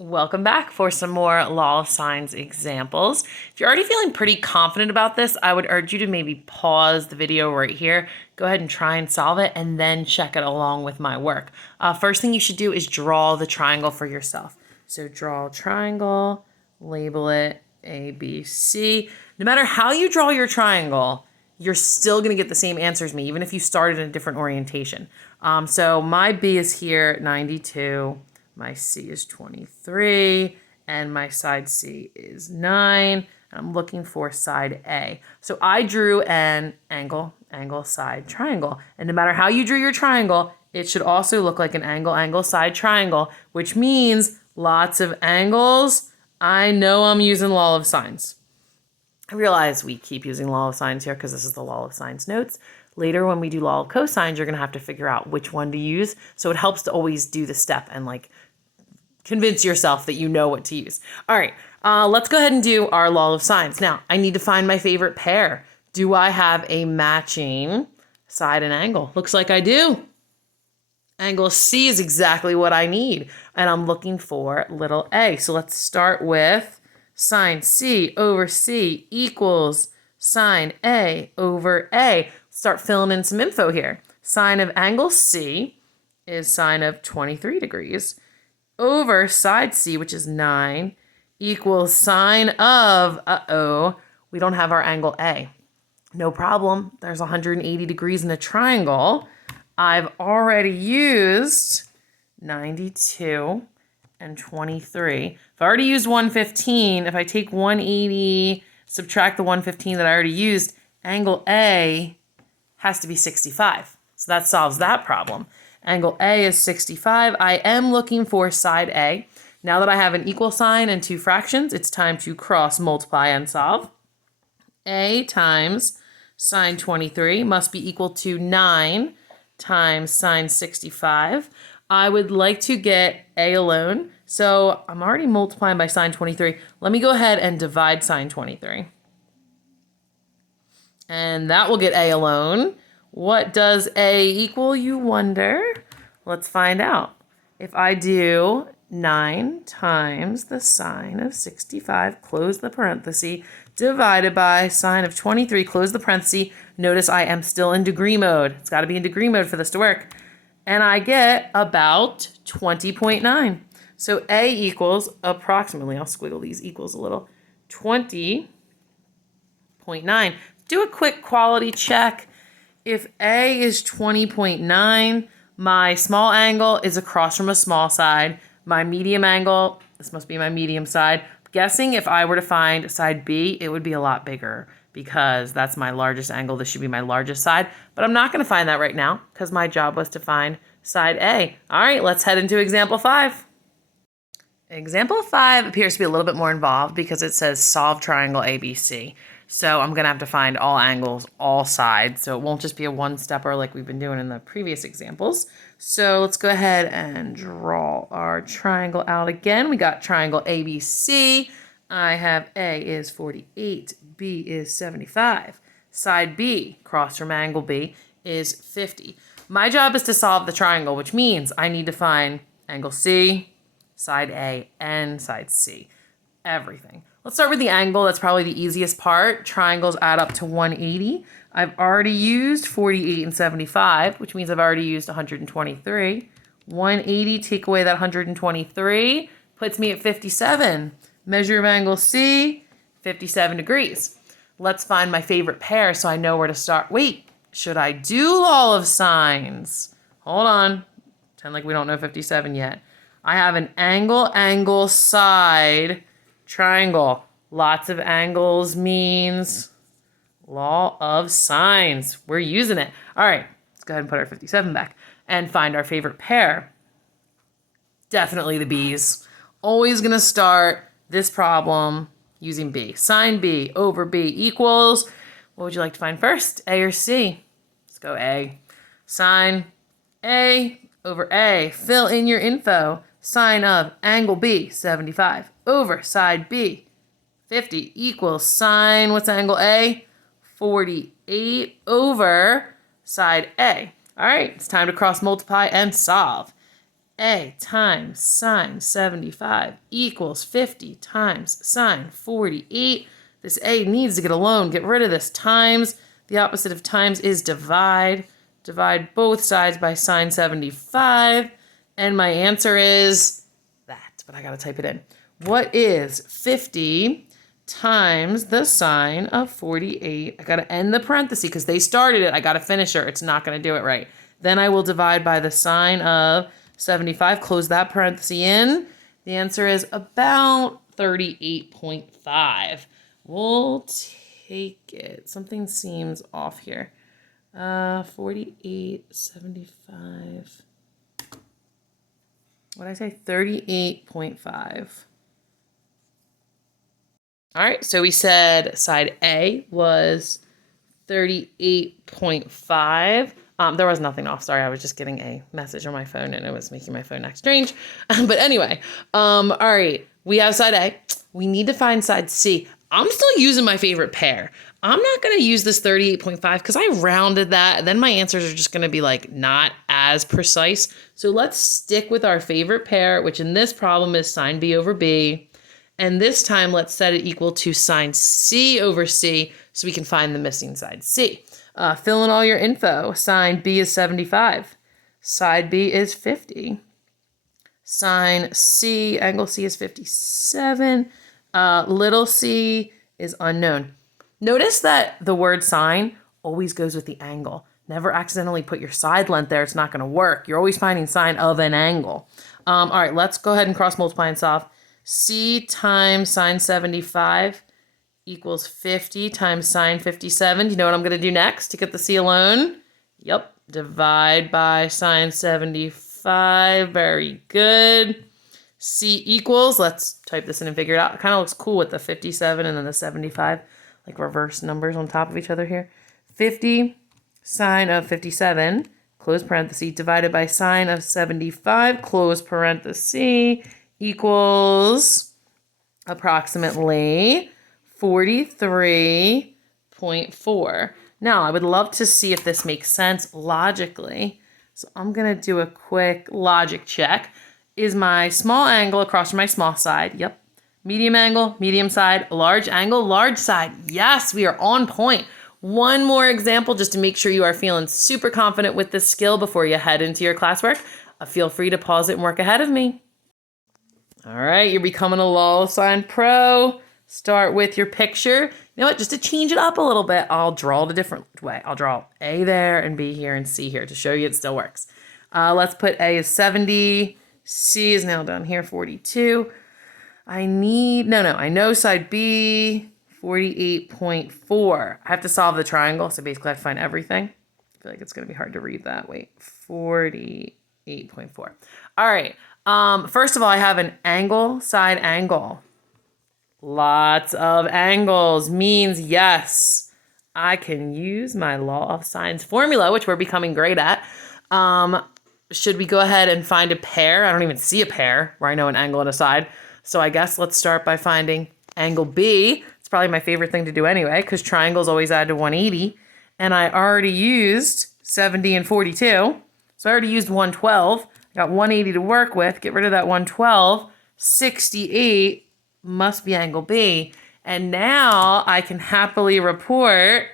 Welcome back for some more Law of Sines examples. If you're already feeling pretty confident about this, I would urge you to maybe pause the video right here, go ahead and try and solve it, and then check it along with my work. First thing you should do is draw the triangle for yourself. So draw a triangle, label it A, B, C. No matter how you draw your triangle, you're still going to get the same answer as me, even if you started in a different orientation. So my B is here, 92. My C is 23, and my side C is 9. And I'm looking for side A. So I drew an angle, side, triangle. And no matter how you drew your triangle, it should also look like an angle, side, triangle, which means lots of angles. I know I'm using Law of Sines. I realize we keep using Law of Sines here because this is the Law of Sines notes. Later, when we do Law of Cosines, you're going to have to figure out which one to use. So it helps to always do the step and convince yourself that you know what to use. All right, let's go ahead and do our Law of Sines. Now, I need to find my favorite pair. Do I have a matching side and angle? Looks like I do. Angle C is exactly what I need. And I'm looking for little a. So let's start with sine C over C equals sine A over A. Start filling in some info here. Sine of angle C is sine of 23 degrees over side C, which is 9, equals sine of, we don't have our angle A. No problem. There's 180 degrees in a triangle. I've already used 92 and 23. If I already used 115, if I take 180, subtract the 115 that I already used, angle A has to be 65. So that solves that problem. Angle A is 65. I am looking for side A. Now that I have an equal sign and two fractions, it's time to cross multiply and solve. A times sine 23 must be equal to 9 times sine 65. I would like to get A alone. So I'm already multiplying by sine 23. Let me go ahead and divide sine 23. And that will get A alone. What does A equal, you wonder? Let's find out. If I do 9 times the sine of 65, close the parenthesis, divided by sine of 23, close the parenthesis, notice I am still in degree mode. It's got to be in degree mode for this to work. And I get about 20.9. So A equals approximately, I'll squiggle these equals a little, 20.9. Do a quick quality check. If A is 20.9, my small angle is across from a small side. My medium angle, this must be my medium side. Guessing if I were to find side B, it would be a lot bigger because that's my largest angle. This should be my largest side, but I'm not going to find that right now because my job was to find side A. All right, let's head into example 5. Example 5 appears to be a little bit more involved because it says solve triangle ABC. So I'm going to have to find all angles, all sides. So it won't just be a one-stepper like we've been doing in the previous examples. So let's go ahead and draw our triangle out again. We got triangle ABC. I have A is 48, B is 75. Side B, across from angle B, is 50. My job is to solve the triangle, which means I need to find angle C, side A, and side C. Everything. Let's start with the angle. That's probably the easiest part. Triangles add up to 180. I've already used 48 and 75, which means I've already used 123. 180, take away that 123, puts me at 57. Measure of angle C, 57 degrees. Let's find my favorite pair so I know where to start. Wait, should I do Law of Sines? Hold on. Pretend like we don't know 57 yet. I have an angle, side, triangle. Lots of angles means Law of Sines. We're using it. All right, let's go ahead and put our 57 back and find our favorite pair. Definitely the B's. Always going to start this problem using B. Sine B over B equals, what would you like to find first, A or C? Let's go A. Sine A over A. Fill in your info. Sine of angle B, 75, over side B, 50, equals sine, what's angle A? 48 over side A. All right, it's time to cross multiply and solve. A times sine 75 equals 50 times sine 48. This A needs to get a loan. Get rid of this times. The opposite of times is divide. Divide both sides by sine 75. And my answer is that, but I gotta type it in. What is 50 times the sine of 48? I gotta end the parenthesis because they started it. I gotta finish her. It's not gonna do it right. Then I will divide by the sine of 75. Close that parenthesis in. The answer is about 38.5. We'll take it. Something seems off here. 48, 75. What did I say? 38.5. All right, so we said side A was 38.5. There was nothing off. Sorry, I was just getting a message on my phone and it was making my phone act strange. But anyway, all right, we have side A. We need to find side C. I'm still using my favorite pair. I'm not going to use this 38.5 because I rounded that. Then my answers are just going to be like not as precise. So let's stick with our favorite pair, which in this problem is sine B over B. And this time, let's set it equal to sine C over C so we can find the missing side C. Fill in all your info. Sine B is 75. Side B is 50. Sine C, angle C is 57. Little c is unknown. Notice that the word sine always goes with the angle. Never accidentally put your side length there. It's not going to work. You're always finding sine of an angle. All right, let's go ahead and cross multiply and solve. C times sine 75 equals 50 times sine 57. Do you know what I'm going to do next to get the C alone? Yep, divide by sine 75. Very good. C equals, let's type this in and figure it out. It kind of looks cool with the 57 and then the 75, like reverse numbers on top of each other here. 50 sine of 57, close parenthesis, divided by sine of 75, close parenthesis, equals approximately 43.4. Now, I would love to see if this makes sense logically. So I'm going to do a quick logic check. Is my small angle across from my small side? Yep. Medium angle, medium side, large angle, large side. Yes, we are on point. One more example just to make sure you are feeling super confident with this skill before you head into your classwork. Feel free to pause it and work ahead of me. All right, you're becoming a law of sine pro. Start with your picture. You know what? Just to change it up a little bit, I'll draw it a different way. I'll draw A there and B here and C here to show you it still works. Let's put A as 70. C is now down here, 42. I know side B, 48.4. I have to solve the triangle, so basically I have to find everything. I feel like it's going to be hard to read that. Wait, 48.4. All right. First of all, I have an angle, side angle. Lots of angles means yes, I can use my law of sines formula, which we're becoming great at. Should we go ahead and find a pair? I don't even see a pair where I know an angle and a side. So I guess let's start by finding angle B. It's probably my favorite thing to do anyway, because triangles always add to 180. And I already used 70 and 42. So I already used 112. I got 180 to work with. Get rid of that 112. 68 must be angle B. And now I can happily report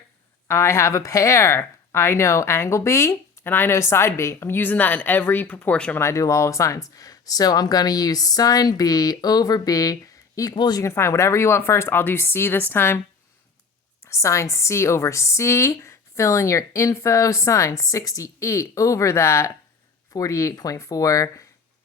I have a pair. I know angle B. And I know side B. I'm using that in every proportion when I do law of sines. So I'm going to use sine B over B equals, you can find whatever you want first. I'll do C this time. Sine C over C. Fill in your info. Sine 68 over that 48.4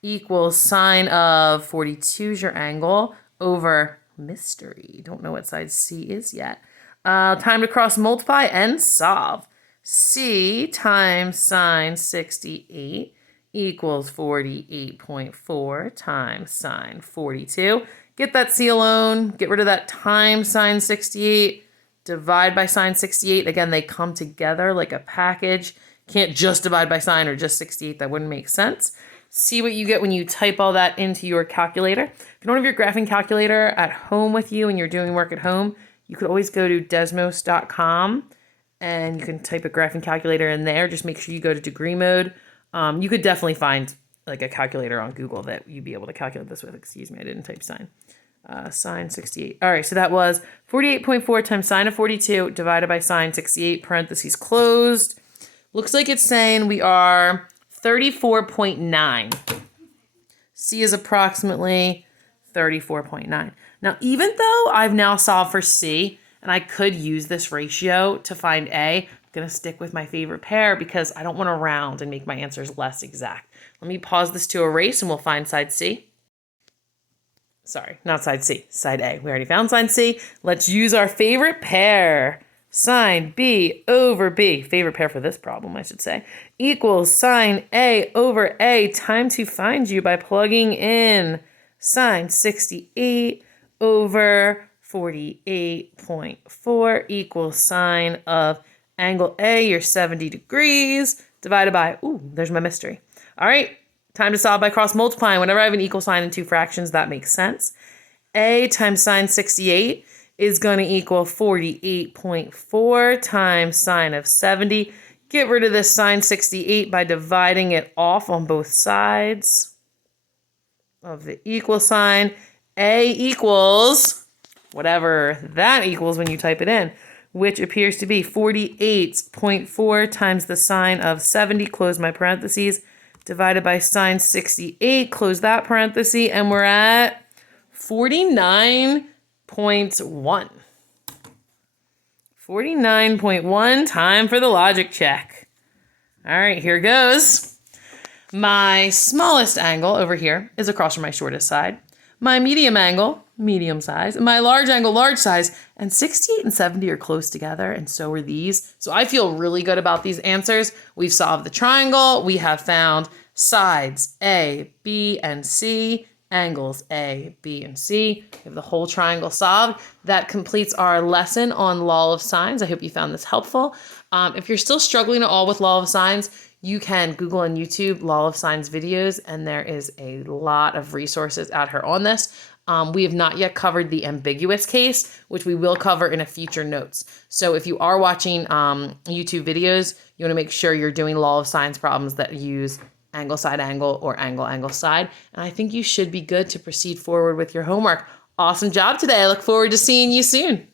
equals sine of 42 is your angle over mystery. Don't know what side C is yet. Time to cross multiply and solve. C times sine 68 equals 48.4 times sine 42. Get that C alone. Get rid of that times sine 68. Divide by sine 68. Again, they come together like a package. Can't just divide by sine or just 68. That wouldn't make sense. See what you get when you type all that into your calculator. If you don't have your graphing calculator at home with you and you're doing work at home, you could always go to desmos.com. And you can type a graphing calculator in there. Just make sure you go to degree mode. You could definitely find like a calculator on Google that you'd be able to calculate this with. Excuse me, I didn't type sine. Sine 68. All right, so that was 48.4 times sine of 42 divided by sine 68, parentheses closed. Looks like it's saying we are 34.9. C is approximately 34.9. Now, even though I've now solved for C, and I could use this ratio to find A, I'm going to stick with my favorite pair because I don't want to round and make my answers less exact. Let me pause this to erase and we'll find side C. Sorry, not side C, side A. We already found side C. Let's use our favorite pair. Sine B over B, favorite pair for this problem, I should say, equals sine A over A. Time to find you by plugging in sine 68 over 48.4 equals sine of angle A, your 70 degrees, divided by, ooh, there's my mystery. All right, time to solve by cross multiplying. Whenever I have an equal sign in two fractions, that makes sense. A times sine 68 is going to equal 48.4 times sine of 70. Get rid of this sine 68 by dividing it off on both sides of the equal sign. A equals whatever that equals when you type it in, which appears to be 48.4 times the sine of 70, close my parentheses, divided by sine 68, close that parenthesis, and we're at 49.1. 49.1, time for the logic check. All right, here goes. My smallest angle over here is across from my shortest side. My medium angle, medium size. My large angle, large size. And 68 and 70 are close together, and so are these. So I feel really good about these answers. We've solved the triangle. We have found sides A, B, and C. Angles A, B, and C. We have the whole triangle solved. That completes our lesson on Law of Sines. I hope you found this helpful. If you're still struggling at all with Law of Sines, you can Google and YouTube Law of Sines videos, and there is a lot of resources out here on this. We have not yet covered the ambiguous case, which we will cover in a future notes. So if you are watching YouTube videos, you want to make sure you're doing Law of Sines problems that use angle, side, angle, or angle, angle, side. And I think you should be good to proceed forward with your homework. Awesome job today. I look forward to seeing you soon.